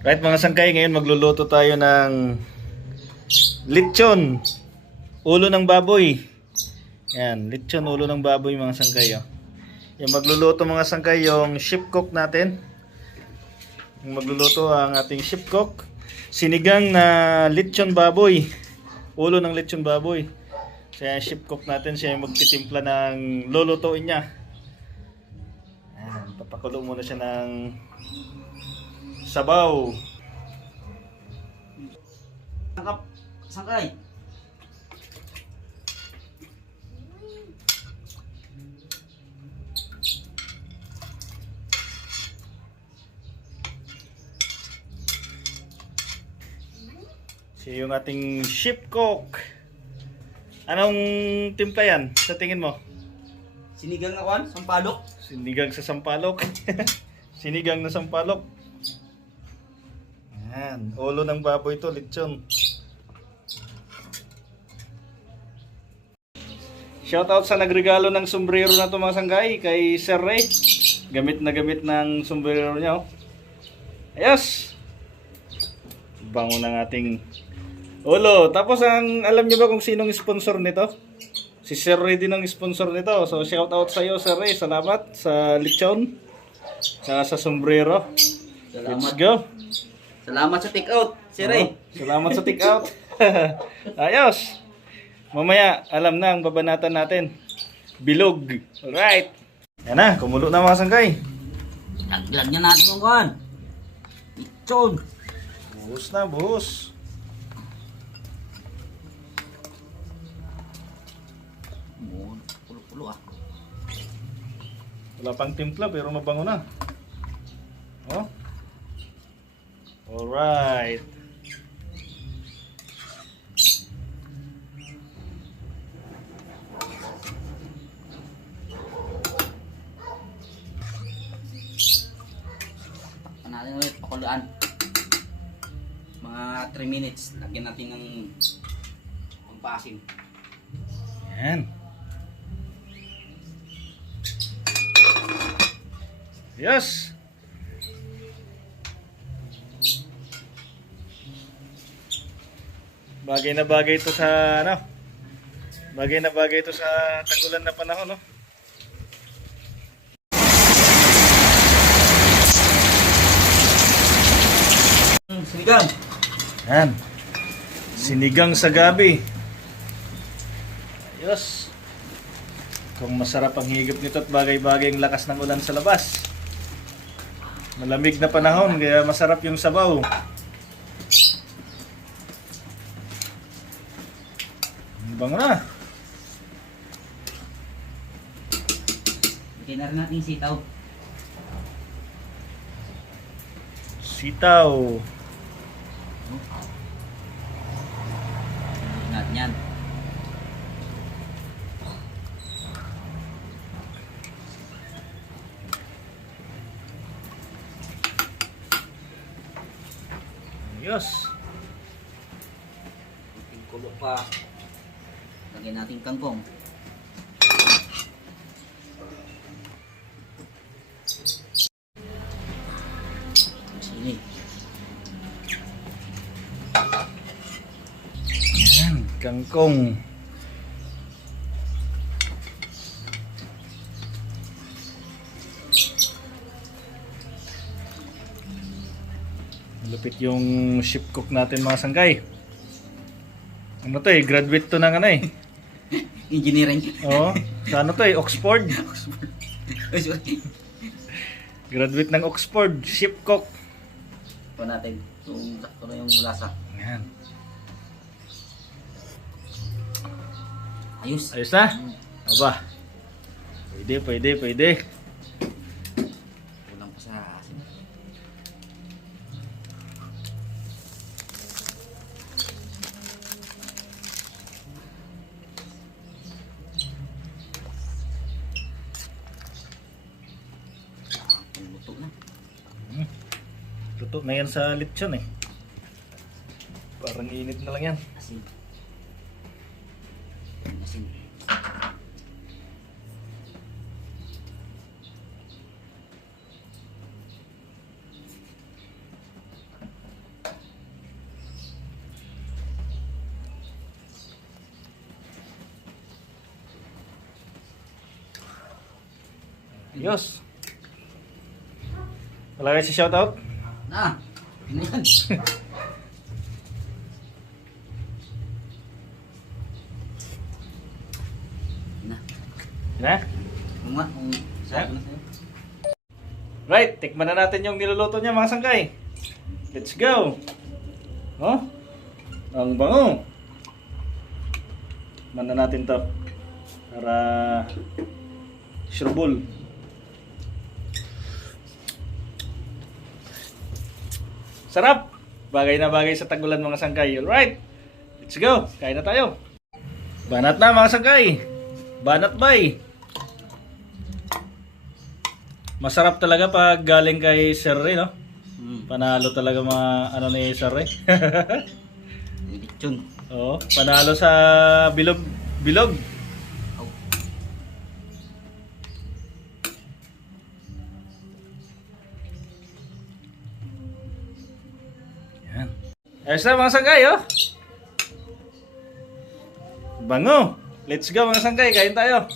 Right mga sangkay, ngayon magluluto tayo ng lechon. Ulo ng baboy. Yan, lechon ulo ng baboy mga sangkay. Oh. Yung magluluto mga sangkay yung ship cook natin. Yung magluluto ang ating ship cook. Sinigang na lechon baboy. Ulo ng lechon baboy. Kaya ship cook natin siya yung magtitimpla ng lulutuin niya. Ayan, papakulo muna siya ng sabaw. Sangkap, sangkay. Siya yung ating ship cook. Anong timpla yan sa tingin mo? Sinigang na kwan, sampalok. Sinigang sa sampalok. Sinigang na sampalok. Yan. Ulo ng baboy to, lechon. Shoutout sa nagregalo ng sombrero na to mga sanggay kay Sir Ray. Gamit na gamit ng sombrero niya. Oh. Ayos! Bango ng ating ulo. Tapos ang alam niyo ba kung sinong sponsor nito? Si Sir Ray din ang sponsor nito. So shoutout sa iyo Sir Ray. Salamat sa lechon. Sa sa sombrero. Let's Salamat. go. Salamat sa take out, si Ray. Oo, salamat sa take out. Ayos. Mamaya, alam na ang babanatan natin. Bilog. Alright. Yan na, kumulo na mga sanggay. Lagyan niya natin yung kwan. Ichon. Buhos na, buhos. Pulo-pulo ah. Wala pang timpla pero mabango na. Oh. Alright. Natin ulit, pakuluan. Mga 3 minutes. Lagyan natin ng pampasim. Yan. Yes. Bagay na bagay ito sa ano? Bagay na bagay ito sa tagulan na panahon, no? Sinigang. Yan. Sinigang sa gabi. Ayos. Kung masarap ang higop nito at bagay-bagay ang lakas ng ulan sa labas. Malamig na panahon kaya masarap yung sabaw. Ang Bango na. Lagyan na rin natin sitaw. Sitaw. Natin yan. Kunting kulo pa. Lagyan natin kangkong. Sini. Yan. Kangkong. Malupit yung ship cook natin mga sanggay. Ano to eh, graduate to ng ano eh. Engineering. Oo. Sa ano to eh, Oxford. Ay, sorry. Graduate ng Oxford, ship cook. Ito natin. Yung sakto na yung lasa. Yan. Ayos. Ayos na? Aba. Pwede, pwede, pwede. Luto na. Hmm. Luto na yan sa lechon eh. Parang init na lang yan. Asin. Asin. Wala kayo si shoutout? Na. Ano yan? na. Na? Sabi na sa'yo. Right, tikman na natin yung niluluto niya mga sangkay. Let's go! Oh, ang bango. Tikman na natin to. Para sureball. Sarap! Bagay na bagay sa tagulan mga sangkay. Alright, let's go! Kain na tayo. Banat na mga sangkay. Banat bay. Masarap talaga pag galing kay Sir Ray, no? Hmm. Panalo talaga mga ano ni Sir Ray. Lechon. Oo, panalo sa bilog bilog. Ayos na mga sangkay, oh. Bango. Let's go mga sangkay, kain tayo.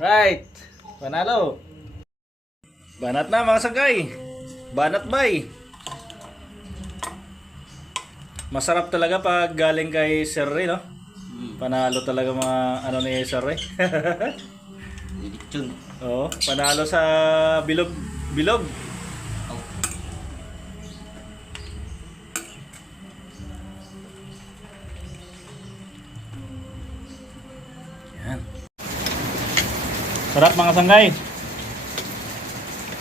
Right. Panalo. Banat na mga sangkay. Banat bay. Masarap talaga pag galing kay Sir Ray, no? Hmm. Panalo talaga mga ano ni Sir Ray. Oo, panalo sa bilog bilog. Sarap mga sanggay.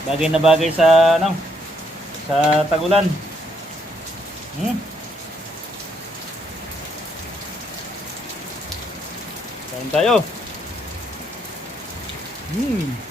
Bagay na bagay sa ano sa tagulan. Hmm. Kain tayo. Hmm.